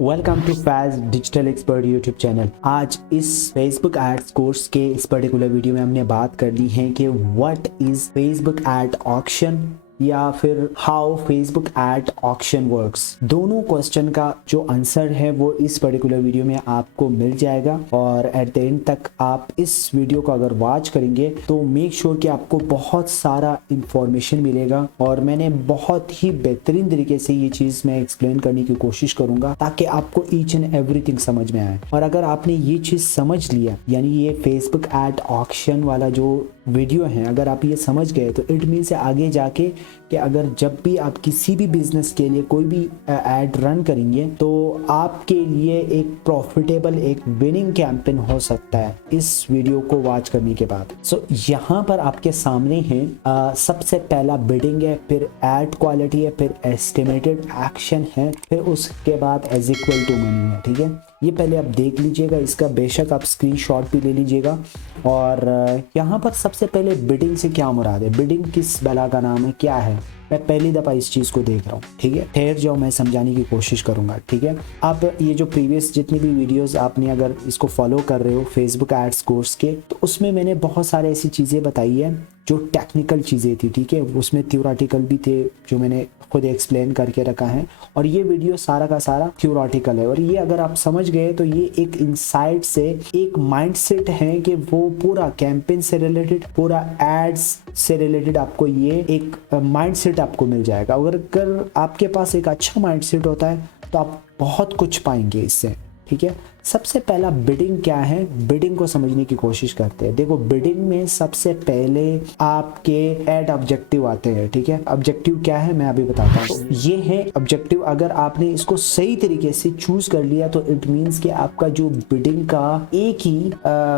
Welcome to Faiz digital expert YouTube channel. आज इस Facebook ads course के इस पर्टिकुलर वीडियो में हमने बात कर ली है कि what is Facebook ad auction या फिर how Facebook ad auction works. दोनों क्वेश्चन का जो आंसर है वो इस पर्टिकुलर वीडियो में आपको मिल जाएगा और एट द एंड तक आप इस वीडियो को अगर वॉच करेंगे तो मेक श्योर कि आपको बहुत सारा इंफॉर्मेशन मिलेगा और मैंने बहुत ही बेहतरीन तरीके से ये चीज़ मैं एक्सप्लेन करने की कोशिश करूंगा ताकि आपको ईच एंड एवरीथिंग समझ में आए। और अगर आपने ये चीज़ समझ लिया, यानी ये फेसबुक एड ऑक्शन वाला जो वीडियो है, अगर आप ये समझ गए तो इट मीन्स आगे जाके कि अगर जब भी आप किसी भी बिजनेस के लिए कोई भी एड रन करेंगे तो आपके लिए एक प्रॉफिटेबल, एक विनिंग कैंपेन हो सकता है इस वीडियो को वॉच करने के बाद। सो यहाँ पर आपके सामने है सबसे पहला बिडिंग है, फिर एड क्वालिटी है, फिर एस्टिमेटेड एक्शन है, फिर उसके बाद एज इक्वल टू मनी है। ठीक है, ये पहले आप देख लीजिएगा, इसका बेशक आप स्क्रीनशॉट भी ले लीजिएगा। और यहाँ पर सबसे पहले बिडिंग से क्या मुराद है, बिडिंग किस बला का नाम है, क्या है, मैं पहली दफ़ा इस चीज़ को देख रहा हूँ। ठीक है, ठहर जाओ, मैं समझाने की कोशिश करूँगा। ठीक है, आप ये जो प्रीवियस जितनी भी वीडियोस आपने अगर इसको फॉलो कर रहे हो फेसबुक एड्स कोर्स के, तो उसमें मैंने बहुत सारे ऐसी चीज़ें बताई है जो टेक्निकल चीज़ें थी। ठीक है, उसमें थ्योरेटिकल भी थे जो मैंने खुद एक्सप्लेन करके रखा है, और ये वीडियो सारा का सारा थ्योरेटिकल है। और ये अगर आप समझ गए तो ये एक इनसाइट से एक माइंडसेट है कि वो पूरा कैंपेन से रिलेटेड, पूरा एड्स से रिलेटेड आपको ये एक माइंडसेट आपको मिल जाएगा। अगर आपके पास एक अच्छा माइंडसेट होता है तो आप बहुत कुछ पाएंगे इससे। ठीक है, सबसे पहला बिडिंग क्या है, बिडिंग को समझने की कोशिश करते हैं। देखो, बिडिंग में सबसे पहले आपके एड ऑब्जेक्टिव आते हैं। ठीक है, ऑब्जेक्टिव क्या है मैं अभी बताता हूँ। तो ये है ऑब्जेक्टिव, अगर आपने इसको सही तरीके से चूज कर लिया तो इट मीन्स कि आपका जो बिडिंग का एक ही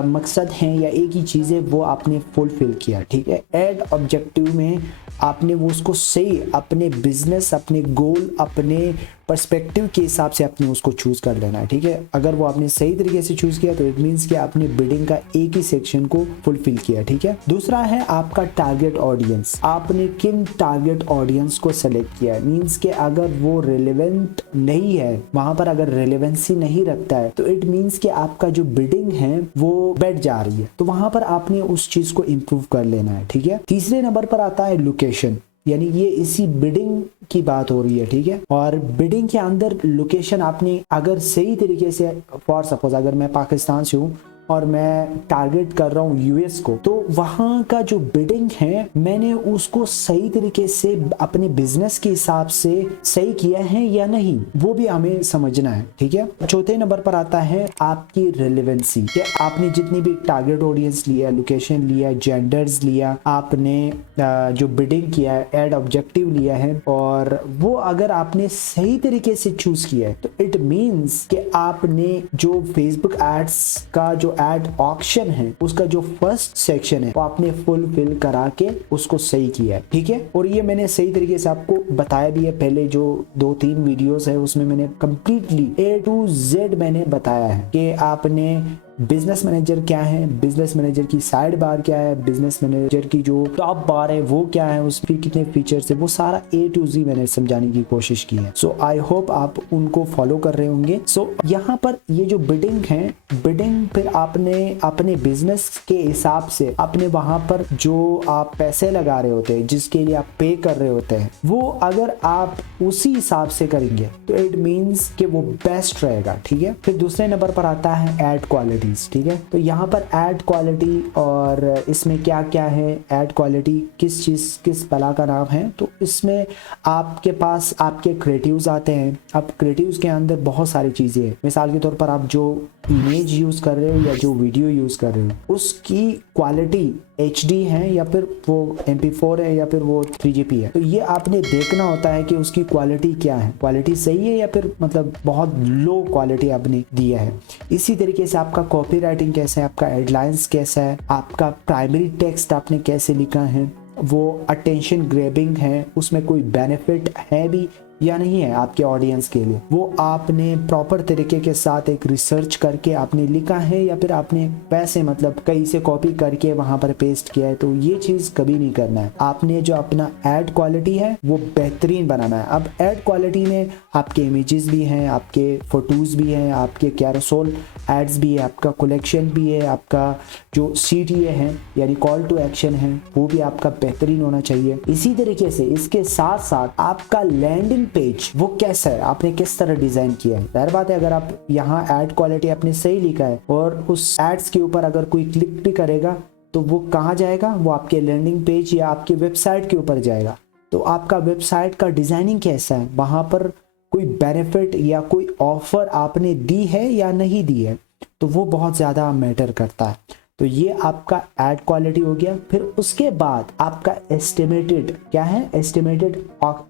मकसद है या एक ही चीज है वो आपने फुलफिल किया। ठीक है, एड ऑब्जेक्टिव में आपने वो उसको सही अपने बिजनेस, अपने गोल, अपने पर्सपेक्टिव के हिसाब से आपने उसको चूज कर लेना है। ठीक है, अगर वो आपने सही तरीके से चूज किया तो इट मींस कि आपने बिडिंग का एक ही सेक्शन को फुलफिल किया। ठीक है, दूसरा है आपका टारगेट ऑडियंस। आपने किन टारगेट ऑडियंस को सेलेक्ट किया है, मींस कि अगर वो रिलेवेंट नहीं है, वहां पर अगर रिलेवेंसी नहीं रखता है तो इट मींस कि आपका जो बिडिंग है वो बैठ जा रही है, तो वहां पर आपने उस चीज को इंप्रूव कर लेना है। ठीक है, तीसरे नंबर पर आता है लोकेशन, यानी ये इसी बिडिंग की बात हो रही है। ठीक है, और बिडिंग के अंदर लोकेशन आपने अगर सही तरीके से, फॉर सपोज अगर मैं पाकिस्तान से हूँ और मैं टारगेट कर रहा हूँ यूएस को, तो वहां का जो बिडिंग है मैंने उसको सही तरीके से अपने बिजनेस के हिसाब से सही किया है या नहीं, वो भी हमें समझना है। ठीक है, चौथे नंबर पर आता है आपकी रिलेवेंसी, कि आपने जितनी भी टारगेट ऑडियंस लिया, लोकेशन लिया, जेंडर्स लिया, आपने जो बिडिंग किया है, एड ऑब्जेक्टिव लिया है, और वो अगर आपने सही तरीके से चूज किया है तो इट मीन्स कि आपने जो फेसबुक एड्स का जो एड ऑक्शन है उसका जो फर्स्ट सेक्शन है वो आपने फुलफिल करा के उसको सही किया है। ठीक है, और ये मैंने सही तरीके से आपको बताया भी है, पहले जो 2-3 वीडियोस है उसमें मैंने कंप्लीटली A to Z मैंने बताया है कि आपने बिजनेस मैनेजर क्या है, बिजनेस मैनेजर की साइड बार क्या है, बिजनेस मैनेजर की जो टॉप बार है वो क्या है, उसके कितने फीचर्स है, वो सारा A to Z मैंने समझाने की कोशिश की है। सो आई होप आप उनको फॉलो कर रहे होंगे। सो यहाँ पर ये जो बिडिंग है, बिडिंग फिर आपने अपने बिजनेस के हिसाब से अपने वहां पर जो आप पैसे लगा रहे होते हैं, जिसके लिए आप पे कर रहे होते हैं, वो अगर आप उसी हिसाब से करेंगे तो इट मीन्स कि वो बेस्ट रहेगा। ठीक है, फिर दूसरे नंबर पर आता है एड क्वालिटी। ठीक है, तो यहाँ पर एड क्वालिटी और इसमें क्या क्या है, एड क्वालिटी किस चीज, किस बला का नाम है, तो इसमें आपके पास आपके क्रिएटिव्स आते हैं। अब क्रिएटिव्स के अंदर बहुत सारी चीजें हैं, मिसाल के तौर पर आप जो इमेज यूज कर रहे हो या जो वीडियो यूज कर रहे हो उसकी क्वालिटी HD है या फिर वो MP4 है या फिर वो 3GP है, तो ये आपने देखना होता है कि उसकी क्वालिटी क्या है, क्वालिटी सही है या फिर मतलब बहुत लो क्वालिटी आपने दिया है। इसी तरीके से आपका कॉपी राइटिंग कैसा है, आपका हेडलाइंस कैसा है, आपका प्राइमरी टेक्स्ट आपने कैसे लिखा है, वो अटेंशन ग्रैबिंग है, उसमें कोई बेनिफिट है भी या नहीं है आपके ऑडियंस के लिए, वो आपने प्रॉपर तरीके के साथ एक रिसर्च करके आपने लिखा है या फिर आपने पैसे मतलब कहीं से कॉपी करके वहां पर पेस्ट किया है। तो ये चीज कभी नहीं करना है। आपने जो अपना एड क्वालिटी है वो बेहतरीन बनाना है। अब एड क्वालिटी में आपके इमेजेस भी हैं, आपके फोटोज भी हैं, आपके कैरोसेल एड्स भी है, आपका कलेक्शन भी है, आपका जो CTA है यानी कॉल टू एक्शन है वो भी आपका बेहतरीन होना चाहिए। इसी तरीके से इसके साथ साथ आपका लैंडिंग पेज वो कैसा है, आपने किस तरह डिजाइन किया है। जाहिर बात है अगर आप यहाँ एड क्वालिटी आपने सही लिखा है और उस एड्स के ऊपर अगर कोई क्लिक भी करेगा तो वो कहाँ जाएगा, वो आपके लैंडिंग पेज या आपके वेबसाइट के ऊपर जाएगा। तो आपका वेबसाइट का डिजाइनिंग कैसा है, वहां पर कोई बेनिफिट या कोई ऑफर आपने दी है या नहीं दी है, तो वो बहुत ज़्यादा मैटर करता है। तो ये आपका एड क्वालिटी हो गया। फिर उसके बाद आपका एस्टिमेटेड क्या है, एस्टिमेटेड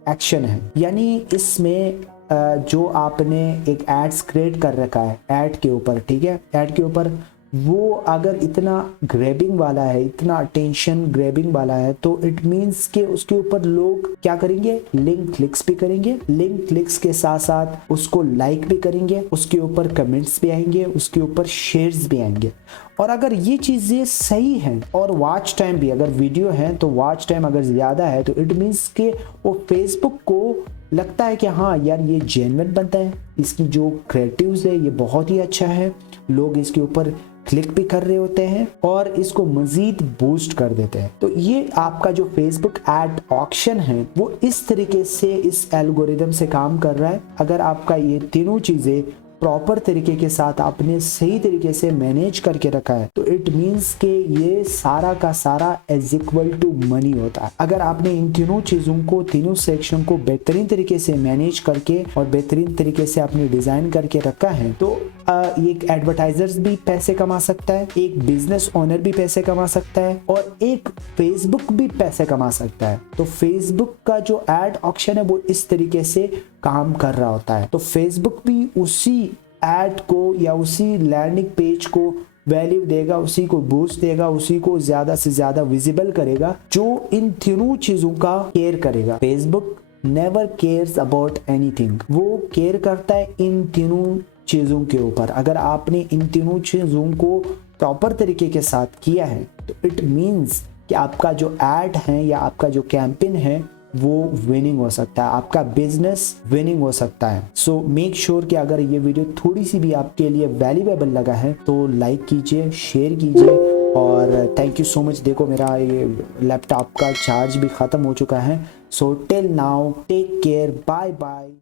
एक्शन है, यानी इसमें जो आपने एक एड्स क्रिएट कर रखा है ऐड के ऊपर, ठीक है, ऐड के ऊपर वो अगर इतना ग्रैबिंग वाला है, इतना अटेंशन ग्रैबिंग वाला है, तो इट मींस के उसके ऊपर लोग क्या करेंगे, लिंक क्लिक्स भी करेंगे। लिंक क्लिक्स के साथ साथ उसको लाइक भी करेंगे, उसके ऊपर कमेंट्स भी आएंगे, उसके ऊपर शेयर्स भी आएंगे। और अगर ये चीज़ें सही हैं और वॉच टाइम भी, अगर वीडियो है तो वॉच टाइम अगर ज़्यादा है तो इट मीन्स के वो फेसबुक को लगता है कि हाँ यार ये जेन्युइन बनता है, इसकी जो क्रिएटिव्स है ये बहुत ही अच्छा है, लोग इसके ऊपर क्लिक भी कर रहे होते हैं और इसको मजीद बूस्ट कर देते हैं। तो ये आपका जो फेसबुक एड ऑक्शन है वो इस तरीके से इस एल्गोरिदम से काम कर रहा है। अगर आपका ये तीनों चीजें प्रॉपर तरीके के साथ आपने सही तरीके से मैनेज करके रखा है तो इट मींस के ये सारा का सारा इज इक्वल टू मनी होता है। अगर आपने इन तीनों चीजों को, तीनों सेक्शन को बेहतरीन तरीके से मैनेज करके और बेहतरीन तरीके से आपने डिजाइन करके रखा है तो एक एडवर्टाइजर्स भी पैसे कमा सकता है, एक बिजनेस ओनर भी पैसे कमा सकता है और एक फेसबुक भी पैसे कमा सकता है। तो फेसबुक का जो एड ऑक्शन है वो इस तरीके से काम कर रहा होता है। तो फेसबुक भी उसी एड को या उसी लैंडिंग पेज को वैल्यू देगा, उसी को बूस्ट देगा, उसी को ज्यादा से ज्यादा विजिबल करेगा जो इन तीनों चीजों का केयर करेगा। Facebook never cares about anything, वो केयर करता है इन तीनों चीजों के ऊपर। अगर आपने इन तीनों चीजों को प्रॉपर तरीके के साथ किया है तो इट मींस कि आपका जो एड है या आपका जो कैंपेन है वो विनिंग हो सकता है, आपका बिजनेस विनिंग हो सकता है। सो मेक श्योर कि अगर ये वीडियो थोड़ी सी भी आपके लिए वैल्यूएबल लगा है तो लाइक कीजिए, शेयर कीजिए और थैंक यू सो मच। देखो मेरा ये लैपटॉप का चार्ज भी खत्म हो चुका है। So till now take care, bye bye.